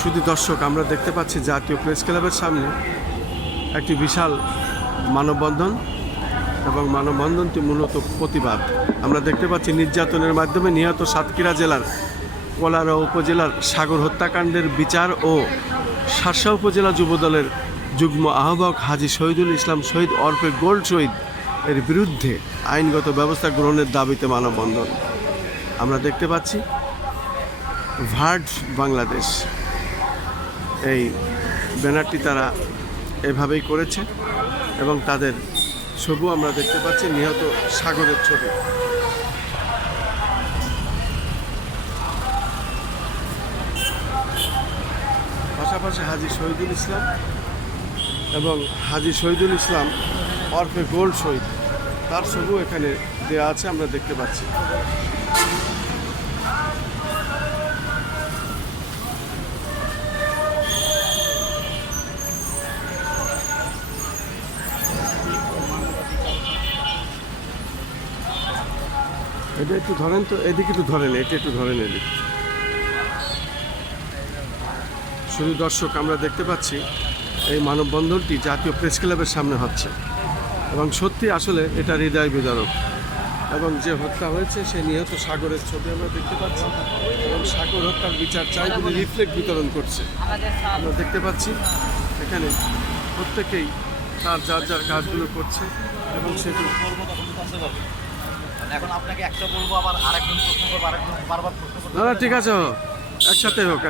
শুধু দর্শক, আমরা দেখতে পাচ্ছি জাতীয় প্রেস ক্লাবের সামনে একটি বিশাল মানববন্ধন এবং মানববন্ধনটি মূলত প্রতিবাদ। আমরা দেখতে পাচ্ছি নির্যাতনের মাধ্যমে নিহত সাতক্ষীরা জেলার কলারা উপজেলার সাগর হত্যাকাণ্ডের বিচার ও শার্শা উপজেলা যুবদলের যুগ্ম আহ্বায়ক হাজী শহীদুল ইসলাম শহীদ ওরফে গোল্ড শহীদ এর বিরুদ্ধে আইনগত ব্যবস্থা গ্রহণের দাবিতে মানববন্ধন। আমরা দেখতে পাচ্ছি ভার্ড বাংলাদেশ, এই ব্যানারটি তারা এভাবেই করেছে এবং তাদের ছবিও আমরা দেখতে পাচ্ছি, নিহত সাগরের ছবি। পাশাপাশি হাজী শহীদুল ইসলাম এবং হাজী শহীদুল ইসলাম ওরফে গোল্ড শহীদ, তার ছবিও এখানে দেওয়া আছে, আমরা দেখতে পাচ্ছি। এটা একটু ধরেন তো, এদিকে একটু ধরেন, এটা একটু ধরেন এদিকে। শুধু দর্শক, আমরা দেখতে পাচ্ছি এই মানববন্ধনটি জাতীয় প্রেস ক্লাবের সামনে হচ্ছে এবং সত্যি আসলে এটা হৃদয় বিদারক। এবং যে হত্যা হয়েছে সে নিহত সাগরের ছবি আমরা দেখতে পাচ্ছি এবং সাগর হত্যার বিচার চাই বলে লিফলেট বিতরণ করছে। আমরা দেখতে পাচ্ছি এখানে প্রত্যেকেই তার যার যার কাজগুলো করছে এবং সেগুলো এখন আপনাকে একটা বলবো, আবার আরেকজন প্রশ্ন করবো, আরেকজন বারবার প্রশ্ন করবো। না ঠিক আছে, একসাথে হোক।